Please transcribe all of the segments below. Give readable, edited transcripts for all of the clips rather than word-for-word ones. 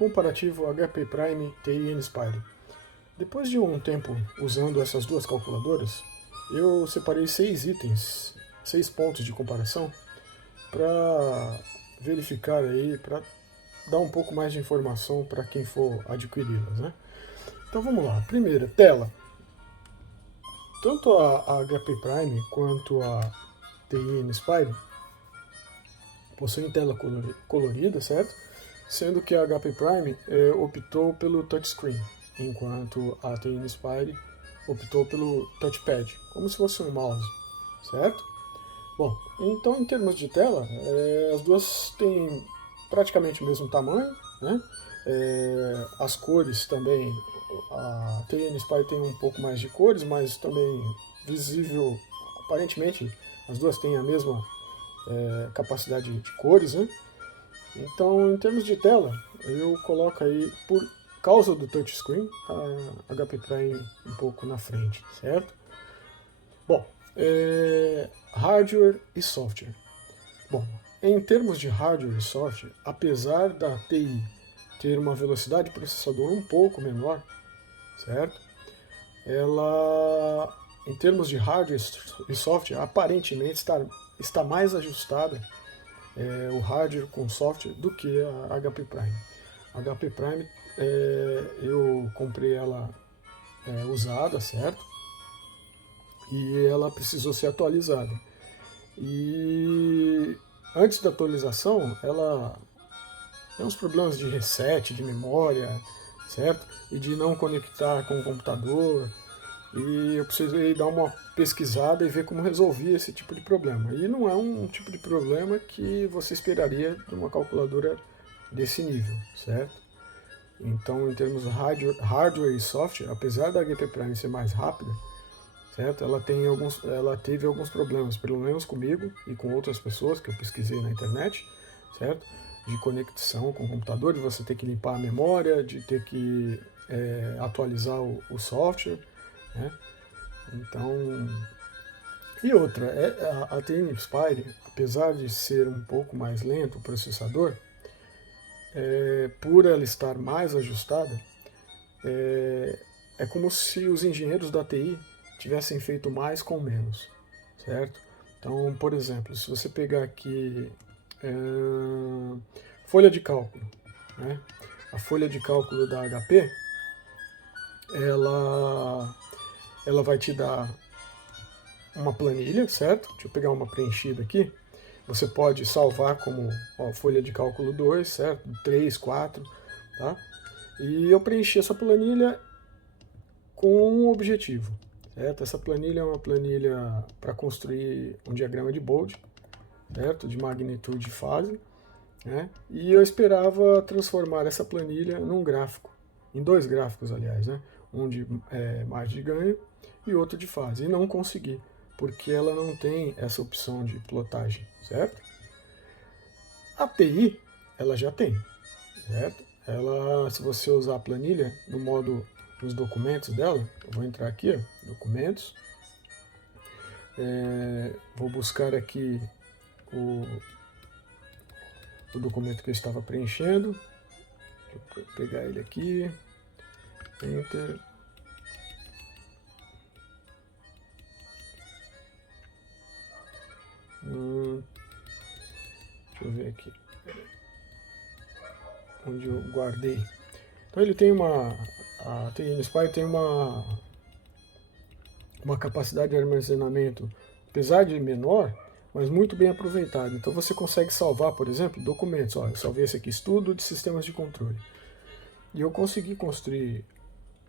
comparativo HP Prime TI Inspire. Depois de um tempo usando essas duas calculadoras, eu separei 6 itens, 6 pontos de comparação para verificar aí, para dar um pouco mais de informação para quem for adquiri-las, né? Então vamos lá. Primeiro, tela. Tanto a HP Prime quanto a TI Inspire possuem tela colorida, certo? Sendo que a HP Prime optou pelo touchscreen, enquanto a TI Inspire optou pelo touchpad, como se fosse um mouse, certo? Bom, então em termos de tela, as duas têm praticamente o mesmo tamanho, né? As cores também, a TI Inspire tem um pouco mais de cores, mas também visível, aparentemente as duas têm a mesma capacidade de cores, né? Então, em termos de tela, eu coloco aí, por causa do touchscreen, a HP Prime um pouco na frente, certo? Bom, hardware e software. Bom, em termos de hardware e software, apesar da TI ter uma velocidade de processador um pouco menor, certo? Ela, em termos de hardware e software, aparentemente está mais ajustada o hardware com software do que a HP Prime. A HP Prime eu comprei ela usada, certo? E ela precisou ser atualizada. E antes da atualização, ela tem uns problemas de reset, de memória, certo? E de não conectar com o computador. E eu precisei dar uma pesquisada e ver como resolvia esse tipo de problema. E não é um tipo de problema que você esperaria de uma calculadora desse nível, certo? Então, em termos de hardware e software, apesar da HP Prime ser mais rápida, certo? Ela teve alguns problemas, pelo menos comigo e com outras pessoas que eu pesquisei na internet, certo? De conexão com o computador, de você ter que limpar a memória, de ter que atualizar o software, né? Então, e outra, a TI Inspire, apesar de ser um pouco mais lento o processador, por ela estar mais ajustada, é como se os engenheiros da TI tivessem feito mais com menos, certo? Então, por exemplo, se você pegar aqui folha de cálculo, né? A folha de cálculo da HP, ela vai te dar uma planilha, certo? Deixa eu pegar uma preenchida aqui. Você pode salvar como folha de cálculo 2, certo? 3, 4, tá? E eu preenchi essa planilha com um objetivo, certo? Essa planilha é uma planilha para construir um diagrama de Bode, certo? De magnitude e fase, né? E eu esperava transformar essa planilha num gráfico, em 2 gráficos, aliás, né? Um de margem de ganho e outro de fase. E não consegui, porque ela não tem essa opção de plotagem, certo? A TI, ela já tem, certo? Ela, se você usar a planilha no modo, nos documentos dela, eu vou entrar aqui, ó, documentos, vou buscar aqui o documento que eu estava preenchendo, deixa eu pegar ele aqui, enter, deixa eu ver aqui, onde eu guardei. Então ele tem a TI Inspire tem uma capacidade de armazenamento, apesar de menor, mas muito bem aproveitado. Então você consegue salvar, por exemplo, documentos. Ó, eu salvei esse aqui, estudo de sistemas de controle. E eu consegui construir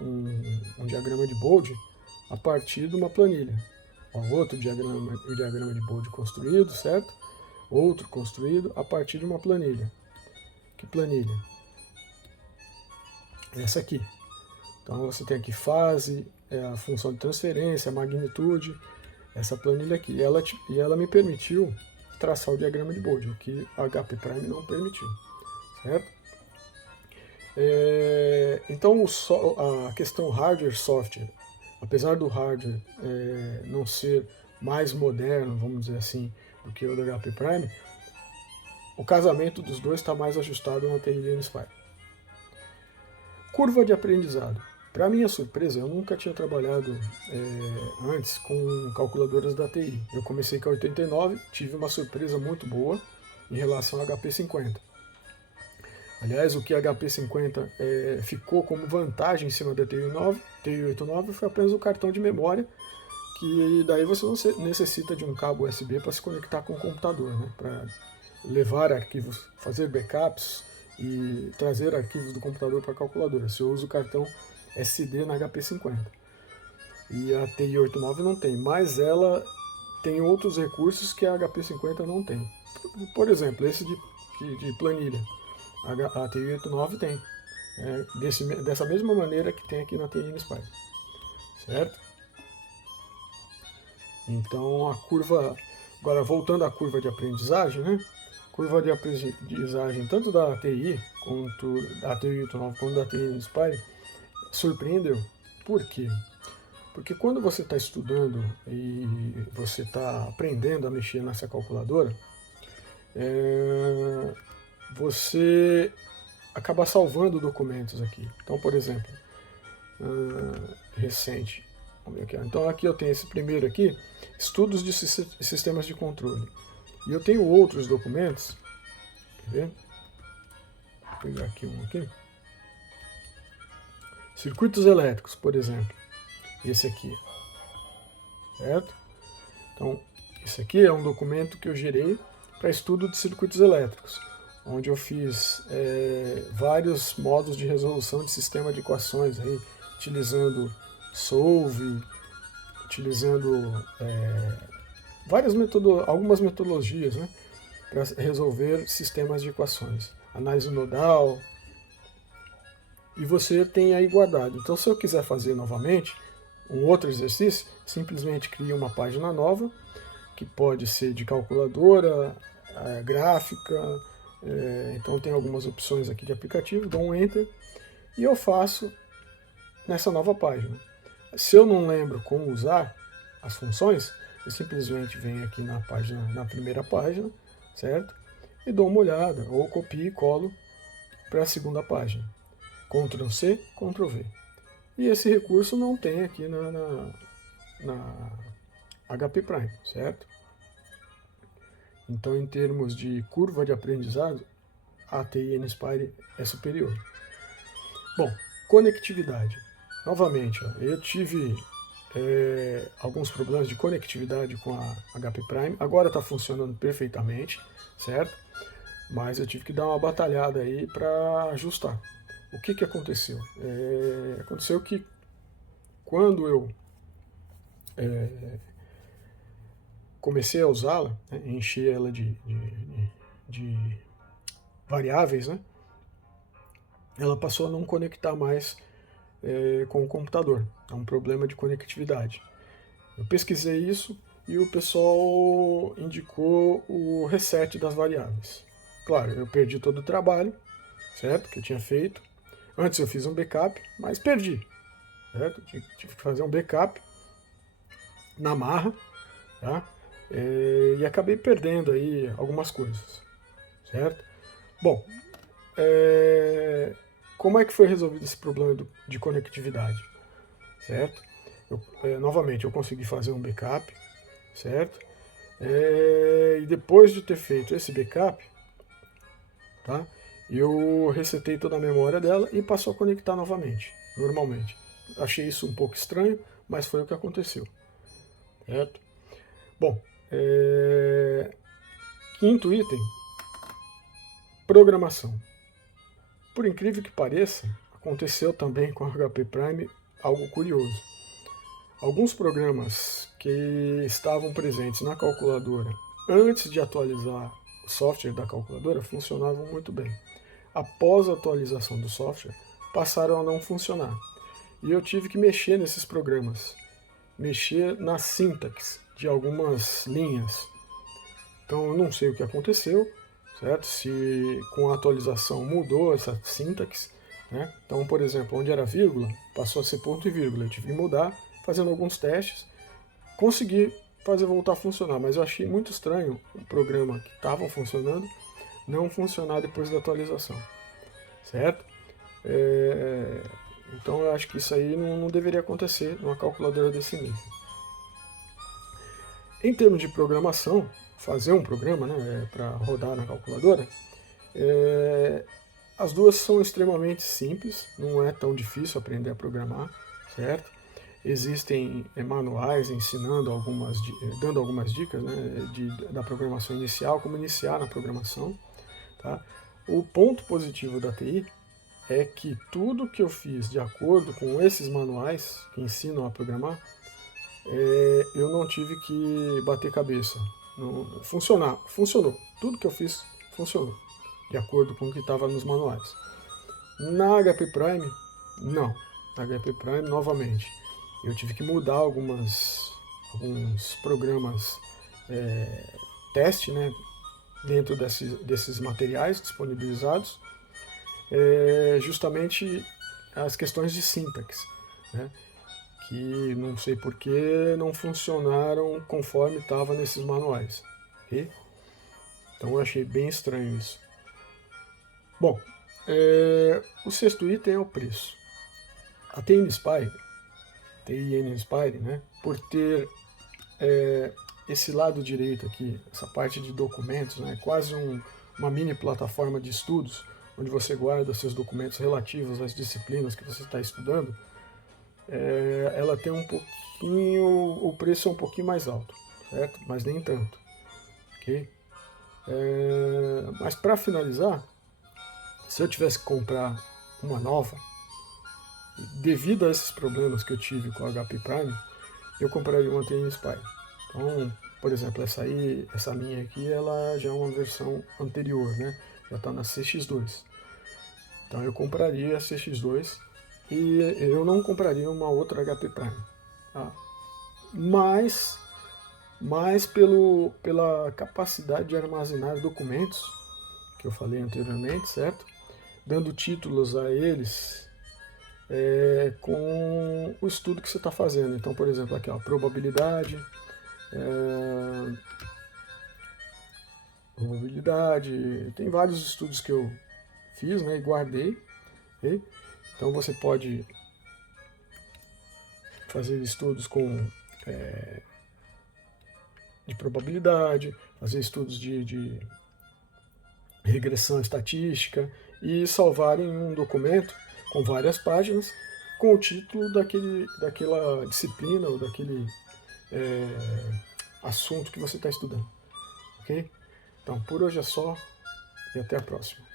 um diagrama de Bode a partir de uma planilha. Ó, outro diagrama de Bode construído, certo? Outro construído a partir de uma planilha. Que planilha? Essa aqui. Então você tem aqui fase, a função de transferência, a magnitude, essa planilha aqui. E ela me permitiu traçar o diagrama de Bode, o que a HP Prime não permitiu, certo? Então a questão hardware-software, apesar do hardware não ser mais moderno, vamos dizer assim, do que o da HP Prime, o casamento dos dois está mais ajustado na TI Inspire, Curva de aprendizado. Para minha surpresa, eu nunca tinha trabalhado antes com calculadoras da TI. Eu comecei com a 89, tive uma surpresa muito boa em relação ao HP50. Aliás, o que a HP50 ficou como vantagem em cima da TI-89 foi apenas o cartão de memória, que daí você não necessita de um cabo USB para se conectar com o computador, né? Para levar arquivos, fazer backups e trazer arquivos do computador para a calculadora. Você usa o cartão SD na HP50. E a TI-89 não tem, mas ela tem outros recursos que a HP50 não tem. Por exemplo, esse de planilha. A TI-89 tem. Dessa mesma maneira que tem aqui na TI Inspire. Certo? Então a curva, agora voltando à curva de aprendizagem, né? Curva de aprendizagem tanto da TI quanto da TI-89 quanto da TI Inspire surpreendeu. Por quê? Porque quando você está estudando e você está aprendendo a mexer nessa calculadora, você acaba salvando documentos aqui. Então, por exemplo, recente. Vamos ver aqui. Então aqui eu tenho esse primeiro aqui, estudos de sistemas de controle. E eu tenho outros documentos. Quer ver? Vou pegar aqui um aqui. Circuitos elétricos, por exemplo. Esse aqui. Certo? Então, esse aqui é um documento que eu gerei para estudo de circuitos elétricos, onde eu fiz vários modos de resolução de sistema de equações, aí, utilizando Solve, utilizando algumas metodologias, né, para resolver sistemas de equações. Análise nodal. E você tem aí guardado. Então, se eu quiser fazer novamente um outro exercício, simplesmente cria uma página nova, que pode ser de calculadora, gráfica, então tem algumas opções aqui de aplicativo, dou um Enter, e eu faço nessa nova página. Se eu não lembro como usar as funções, eu simplesmente venho aqui na primeira página, certo? E dou uma olhada, ou copio e colo para a segunda página. Ctrl C, Ctrl V. E esse recurso não tem aqui na HP Prime, certo? Então, em termos de curva de aprendizado, a TI Inspire é superior. Bom, conectividade. Novamente, eu tive alguns problemas de conectividade com a HP Prime. Agora está funcionando perfeitamente, certo? Mas eu tive que dar uma batalhada aí para ajustar. O que aconteceu? Aconteceu que quando eu comecei a usá-la, né, encher ela de variáveis, né, ela passou a não conectar mais com o computador. É um problema de conectividade. Eu pesquisei isso e o pessoal indicou o reset das variáveis. Claro, eu perdi todo o trabalho, certo, que eu tinha feito. Antes eu fiz um backup, mas perdi. Certo? Tive que fazer um backup na marra, tá? E acabei perdendo aí algumas coisas, certo? Bom, como é que foi resolvido esse problema de conectividade, certo? Novamente, eu consegui fazer um backup, certo? E depois de ter feito esse backup, tá? Eu resetei toda a memória dela e passou a conectar novamente, normalmente. Achei isso um pouco estranho, mas foi o que aconteceu, certo? Bom, quinto item, programação. Por incrível que pareça, aconteceu também com a HP Prime algo curioso. Alguns programas que estavam presentes na calculadora antes de atualizar o software da calculadora funcionavam muito bem. Após a atualização do software, passaram a não funcionar. E eu tive que mexer nesses programas, mexer na sintaxe de algumas linhas. Então eu não sei o que aconteceu, certo? Se com a atualização mudou essa sintaxe, né? Então, por exemplo, onde era vírgula, passou a ser ponto e vírgula. Eu tive que mudar, fazendo alguns testes, consegui fazer voltar a funcionar, mas eu achei muito estranho o programa que estava funcionando não funcionar depois da atualização, certo? Então eu acho que isso aí não deveria acontecer numa calculadora desse nível. Em termos de programação, fazer um programa, né, para rodar na calculadora, as duas são extremamente simples, não é tão difícil aprender a programar, certo? Existem manuais ensinando dando algumas dicas, né, da programação inicial, como iniciar na programação. Tá? O ponto positivo da TI é que tudo que eu fiz de acordo com esses manuais que ensinam a programar, eu não tive que bater cabeça. Funcionou. Tudo que eu fiz funcionou, de acordo com o que estava nos manuais. Na HP Prime, não. Na HP Prime, novamente, eu tive que mudar alguns programas teste, né, dentro desses materiais disponibilizados, justamente as questões de sintaxe, né, que não sei por que não funcionaram conforme estava nesses manuais. Okay? Então eu achei bem estranho isso. Bom, o sexto item é o preço. A TI Inspire, né, por ter esse lado direito aqui, essa parte de documentos, né, quase uma mini plataforma de estudos, onde você guarda seus documentos relativos às disciplinas que você está estudando, ela tem um pouquinho, o preço é um pouquinho mais alto, certo? Mas nem tanto, ok? Mas para finalizar, se eu tivesse que comprar uma nova, devido a esses problemas que eu tive com a HP Prime, eu compraria uma TI Inspire. Então, por exemplo, essa minha aqui, ela já é uma versão anterior, né? Já está na CX2. Então eu compraria a CX2 e eu não compraria uma outra HP Prime. Tá? Mas pela capacidade de armazenar documentos, que eu falei anteriormente, certo? Dando títulos a eles com o estudo que você está fazendo. Então, por exemplo, aqui, ó, probabilidade, tem vários estudos que eu fiz, né, e guardei. Okay? Então você pode fazer estudos de probabilidade, fazer estudos de regressão estatística e salvar em um documento com várias páginas com o título daquela disciplina ou daquele assunto que você está estudando. Ok? Então, por hoje é só e até a próxima.